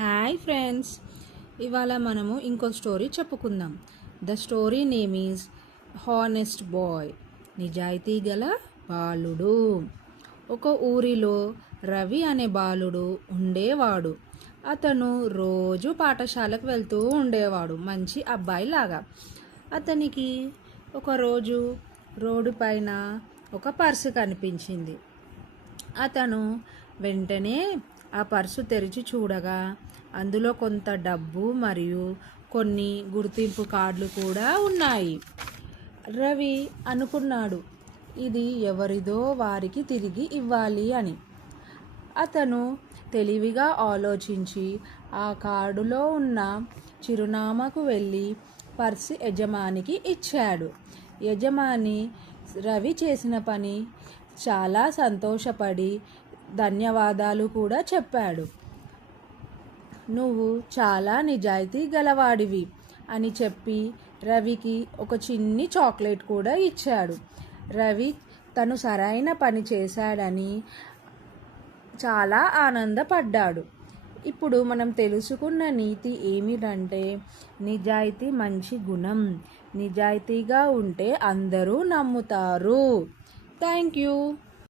Hi friends, ఇవాళ మనము ఇంకో స్టోరీ చెప్పుకుందాం. The story name is honest boy, నిజాయితీ గల బాలుడు. ఒక ఊరిలో రవి అనే బాలుడు ఉండేవాడు. అతను రోజు పాఠశాలకు వెళ్తూ ఉండేవాడు, మంచి అబ్బాయి లాగా. అతనికి ఒకరోజు రోడ్డు పైన ఒక పర్సు కనిపించింది. అతను వెంటనే ఆ పర్సు తెరిచి చూడగా అందులో కొంత డబ్బు మరియు కొన్ని గుర్తింపు కార్డులు కూడా ఉన్నాయి. రవి అనుకున్నాడు, ఇది ఎవరిదో వారికి తిరిగి ఇవ్వాలి అని. అతను తెలివిగా ఆలోచించి ఆ కార్డులో ఉన్న చిరునామాకు వెళ్ళి పర్సు యజమానికి ఇచ్చాడు. యజమాని రవి చేసిన పని చాలా సంతోషపడి ధన్యవాదాలు కూడా చెప్పాడు. నువ్వు చాలా నిజాయితీ గలవాడివి అని చెప్పి రవికి ఒక చిన్ని చాక్లెట్ కూడా ఇచ్చాడు. రవి తను సరైన పని చేశాడని చాలా ఆనందపడ్డాడు. ఇప్పుడు మనం తెలుసుకున్న నీతి ఏమిటంటే, నిజాయితీ మంచి గుణం. నిజాయితీగా ఉంటే అందరూ నమ్ముతారు. Thank you.